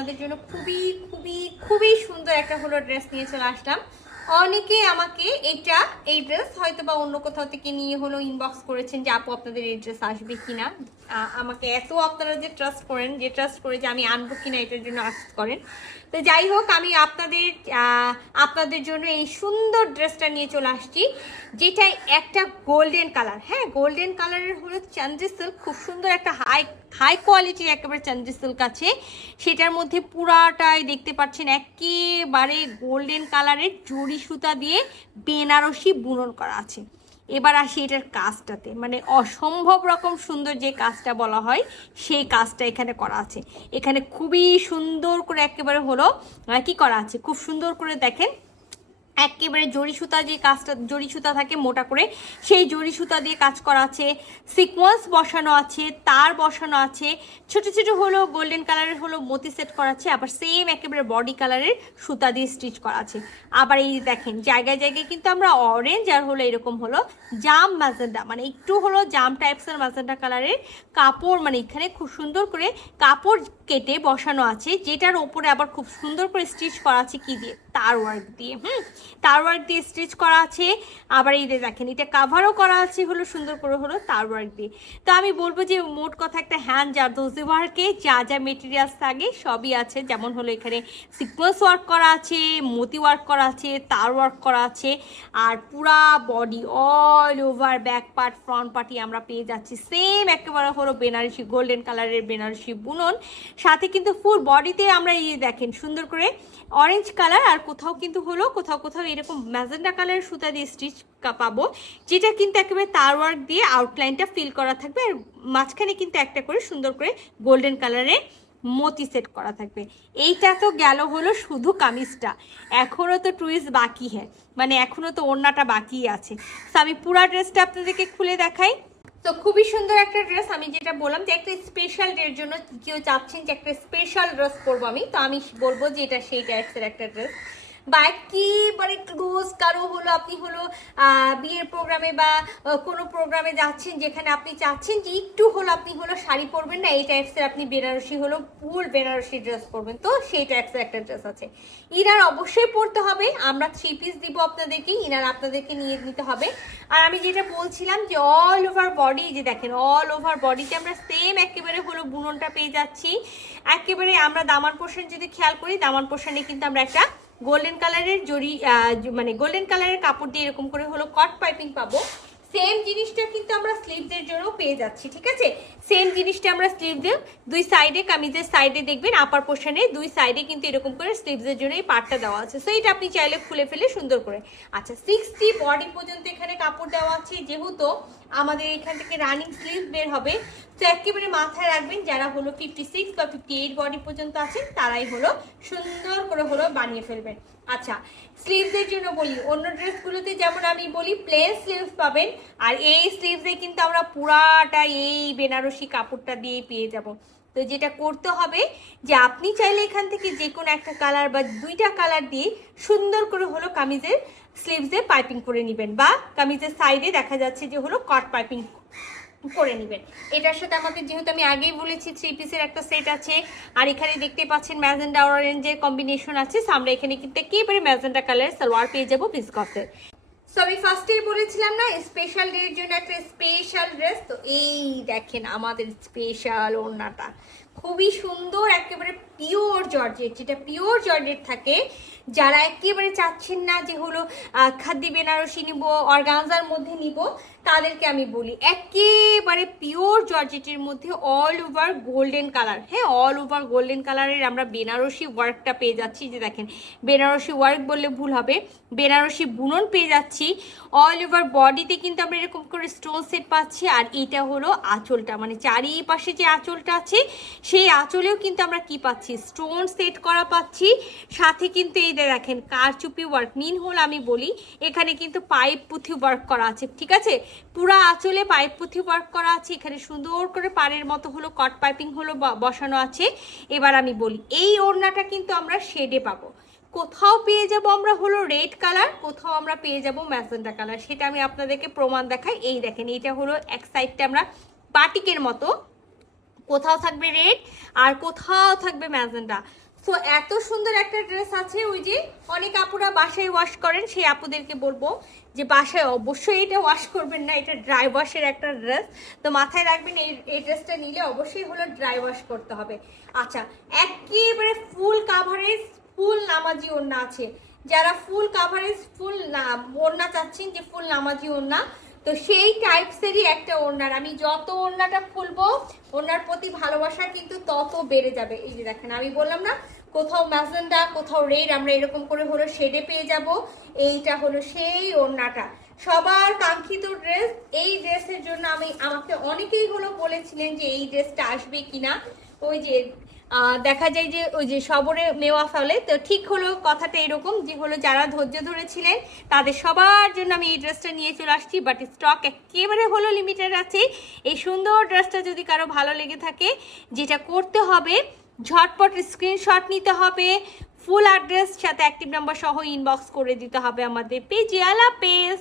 আপনাদের জন্য খুবই খুবই খুবই সুন্দর একটা হলো ড্রেস নিয়ে চলে আসলাম। অনেকে আমাকে এটা, এই ড্রেস হয়তো বা অন্য কোথাও থেকে নিয়ে হলো ইনবক্স করেছেন যে, আপু, আপনাদের এই ড্রেস আসবে কিনা? আমাকে এত আপনারা যে ট্রাস্ট করেন, যে ট্রাস্ট করে যে আমি আনব কিনা এটার জন্য আস করেন। তো যাই হোক, আমি আপনাদের আপনাদের জন্য এই সুন্দর ড্রেসটা নিয়ে চলে আসছি, যেটা একটা গোল্ডেন কালার হ্যাঁ গোল্ডেন কালারের হলো চান্দি সিল্ক খুব সুন্দর একটা হাই হাই কোয়ালিটির একেবারে চান্দি সিল্ক আছে। সেটার মধ্যে পুরাটাই দেখতে পাচ্ছেন, একেবারে গোল্ডেন কালারের জড়ি সুতা দিয়ে বেনারসি বুনন করা আছে। এবার আসি এটার কাজটাতে। মানে অসম্ভব রকম সুন্দর যে কাজটা বলা হয়, সেই কাজটা এখানে করা আছে। এখানে খুবই সুন্দর করে একেবারে হলো কি করা আছে? খুব সুন্দর করে দেখেন। একেবারে জড়ি সুতা যে কাজটা, জড়ি সুতা থাকে মোটা করে, সেই জড়ি সুতা দিয়ে কাজ করা আছে। সিকোয়েন্স বসানো আছে, তার বসানো আছে। ছোট ছোট হলো গোল্ডেন কালারের হলো মতি সেট করা আছে, আবার সেম একেবারে বডি কালারের সুতা দিয়ে স্টিচ করা আছে। আবার এই দেখেন, জায়গায় জায়গায় কিন্তু আমরা অরেঞ্জ আর হলো এরকম হলো জাম ম্যাজেন্ডা মানে একটু হলো জাম টাইপসের ম্যাজেন্ডা কালারের কাপড় মানে এখানে খুব সুন্দর করে কাপড় কেটে বসানো আছে, যেটার ওপরে আবার খুব সুন্দর করে স্টিচ করা আছে কি দিয়ে? তার ওয়ার্ক দিয়ে, হুম? তার ওয়ার্ক দিয়ে স্টিচ করা আছে, আবার এই যে দেখেন, এটা কাভারও করা আছে, হলো সুন্দর করে হলো তার ওয়ার্ক দিয়ে। তো আমি বলব যে মোট কথা একটা হ্যান্ড জারদোজি ওয়ার্কে যা যা মেটেরিয়ালস থাকে সবই আছে। যেমন হলো এখানে সিকোয়েন্স ওয়ার্ক করা আছে, মতি ওয়ার্ক করা আছে, তার ওয়ার্ক করা আছে, আর পুরা body all over back part front party আমরা পেয়ে যাচ্ছি। সেম একেবারে হলো বেনারসি গোল্ডেন কালারের বেনারসি বুনন। সাথে কিন্তু ফুল বডিতে আমরা এই দেখেন, সুন্দর করে অরেঞ্জ কালার আর কোথাও কিন্তু হলো, কোথাও কোথাও এরকম ম্যাজেন্ডা কালারের সুতা দিয়ে স্টিচ পাবো, যেটা কিন্তু একেবারে তার ওয়ার্ক দিয়ে আউটলাইনটা ফিল করা থাকবে আর মাঝখানে কিন্তু একটা করে সুন্দর করে গোল্ডেন কালারের মতি সেট করা থাকবে। এইটা তো গেল হলো শুধু কামিজটা। এখনও তো টুইস্ট বাকি হ্যাঁ মানে এখনও তো ওড়নাটা বাকি আছে। তো আমি পুরা ড্রেসটা আপনাদেরকে খুলে দেখাই। তো খুবই সুন্দর একটা ড্রেস আমি যেটা বললাম যে একটা স্পেশাল ডের জন্য কেউ চাচ্ছেন যে একটা স্পেশাল ড্রেস পরবো আমি, তো আমি বলব যে এটা সেই টাইপসের একটা ড্রেস বা একেবারে ক্লোজ কারও হলো, আপনি হলো বিয়ের প্রোগ্রামে বা কোনো প্রোগ্রামে যাচ্ছেন যেখানে আপনি চাচ্ছেন যে একটু হলো আপনি হলো শাড়ি পরবেন না, এই টাইপসের আপনি বেনারসি হলো ফুল বেনারসি ড্রেস পরবেন। তো সেই টাইপসের একটা ড্রেস আছে। ইনার অবশ্যই পরতে হবে, আমরা থ্রি পিস দিব আপনাদেরকে, ইনার আপনাদেরকে নিয়ে নিতে হবে। আর আমি যেটা বলছিলাম যে অল ওভার বডি যে দেখেন অল ওভার বডিতে আমরা সেম একেবারে হলো বুননটা পেয়ে যাচ্ছি। একেবারে আমরা দামান পোর্শন যদি খেয়াল করি, দামান পোর্শনে কিন্তু আমরা একটা গোল্ডেন কালারের জড়ি মানে গোল্ডেন কালারের কাপড় দিয়ে এরকম করে হলো কট পাইপিং পাবো। সেম জিনিসটা কিন্তু আমরা স্লিভসের জন্য পেয়ে যাচ্ছি, ঠিক আছে? সেম জিনিসটা আমরা স্লিভসে দুই সাইডে কামিজের সাইডে দেখবেন আপার পোর্শনে দুই সাইডে কিন্তু এরকম করে স্লিভসের জন্য এই পার্টটা দেওয়া আছে। সো এটা আপনি চাইলে খুলে ফেলে সুন্দর করে। আচ্ছা সিক্সটি বডি পর্যন্ত এখানে কাপড় দেওয়া আছে। যেহেতু আমাদের এখান থেকে রানিং স্লিভ বের হবে তো একেবারে মাথায় রাখবেন, যারা হলো ফিফটি সিক্স বা ফিফটি এইট বডি পর্যন্ত আছেন, তারাই হলো সুন্দর করে হলো বানিয়ে ফেলবেন। আচ্ছা স্লিভসের জন্য বলি, অন্য ড্রেসগুলোতে যেমন আমি বলি প্লেন স্লিভস পাবেন, আর এই স্লিভসে কিন্তু আমরা পুরাটা এই বেনারসি কাপড়টা দিয়ে পেয়ে যাব। তো যেটা করতে হবে যে আপনি চাইলে এখান থেকে যে কোনো একটা কালার বা দুইটা কালার দিয়ে সুন্দর করে হলো কামিজের স্লিভসে পাইপিং করে নেবেন, বা কামিজের সাইডে দেখা যাচ্ছে যে হলো কট পাইপিং করে নেবেন। এটার সাথে আমাদের যেহেতু আমি আগেই বলেছি থ্রি পিসের একটা সেট আছে। আর এখানে দেখতে পাচ্ছেন ম্যাজেন্ডা অরেঞ্জের কম্বিনেশন আছে। আমরা এখানে কিন্তু একেবারে ম্যাজেন্ডা কালার সালোয়ার পেয়ে যাব বিস্কফের সো আমি ফার্স্টেই বলেছিলাম না স্পেশাল ডের জন্য একটা স্পেশাল ড্রেস তো এই দেখেন আমাদের স্পেশাল ওড়নাটা। খুবই সুন্দর, একেবারে পিওর জর্জেট। যেটা পিওর জর্জেট থাকে, যারা একেবারে চাচ্ছেন না যে হলো খাদ্যি বেনারসি নিব, অর্গানজার মধ্যে নিব, তাদেরকে আমি বলি, একেবারে পিওর জর্জেটের মধ্যে অল ওভার গোল্ডেন কালার হ্যাঁ অল ওভার গোল্ডেন কালারের আমরা বেনারসি ওয়ার্কটা পেয়ে যাচ্ছি, যে দেখেন, বেনারসি ওয়ার্ক বললে ভুল হবে, বেনারসি বুনন পেয়ে যাচ্ছি অল ওভার বডিতে কিন্তু আমরা এরকম করে স্টোন সেট পাচ্ছি, আর এটা হলো আঁচলটা মানে চারিপাশে যে আঁচলটা আছে সেই আঁচলেও কিন্তু আমরা কি পাচ্ছি? স্টোন সেট করা পাচ্ছি। সাথে কিন্তু এই দেখেন, কারচুপি ওয়ার্ক মিন হোল আমি বলি, এখানে কিন্তু পাইপ পুঁথি ওয়ার্ক করা আছে, ঠিক আছে? পুরা আঁচলে পাইপ পুঁথি ওয়ার্ক করা আছে, এখানে সুন্দর করে পাড়ের মতো হলো কট পাইপিং হলো বসানো আছে। এবার আমি বলি, এই ওড়নাটা কিন্তু আমরা শেডে পাবো। কোথাও পেয়ে যাব আমরা হলো রেড কালার কোথাও আমরা পেয়ে যাব ম্যাজেন্টা কালার সেটা আমি আপনাদেরকে প্রমাণ দেখাই। এই দেখেন, এইটা হলো এক সাইডটা আমরা বাটিকের মতো কোথাও থাকবে রেড আর কোথাও থাকবে ম্যাজেন্ডা সো এত সুন্দর একটা ড্রেস আছে, ওই যে অনেক আপুরা বাসায় ওয়াশ করেন, সেই আপুদেরকে বলব যে বাসায় অবশ্যই এটা ওয়াশ করবেন না, এটা ড্রাই ওয়াশের একটা ড্রেস তো মাথায় রাখবেন, এই এই ড্রেসটা নিলে অবশ্যই হলো ড্রাই ওয়াশ করতে হবে। আচ্ছা একেবারে ফুল কাভারেজ ফুল নামাজি ওড়না আছে। যারা ফুল কাভারেজ ফুল না, ওড়না চাচ্ছেন যে ফুল নামাজি ওড়না তো সেই টাইপসেরই একটা ওড়নার। আমি যত ওড়নাটা খুলবো, ওড়নার প্রতি ভালোবাসা কিন্তু তত বেড়ে যাবে। এই যে দেখেন, আমি বললাম না, কোথাও ম্যাজেন্ডা, কোথাও রেড, আমরা এরকম করে হলো শেডে পেয়ে যাব। এইটা হলো সেই ওড়নাটা। সবার কাঙ্ক্ষিত ড্রেস এই ড্রেসের জন্য আমি, আমাকে অনেকেই হলো বলেছিলেন যে এই ড্রেসটা আসবে কিনা। ওই যে দেখা যায় যে ওই যে সবরে মেওয়া ফলে, তো ঠিক হলো কথাটা এরকম যে হলো যারা ধৈর্য ধরেছিলেন, তাদের সবার জন্য আমি এই ড্রেসটা নিয়ে চলে আসছি বাট স্টক একেবারে হলো লিমিটেড আছে। এই সুন্দর ড্রেসটা যদি কারও ভালো লেগে থাকে, যেটা করতে হবে, ঝটপট স্ক্রিনশট নিতে হবে ফুল অ্যাড্রেস সাথে অ্যাক্টিভ নাম্বার সহ ইনবক্স করে দিতে হবে আমাদের পেজে আলা পেজ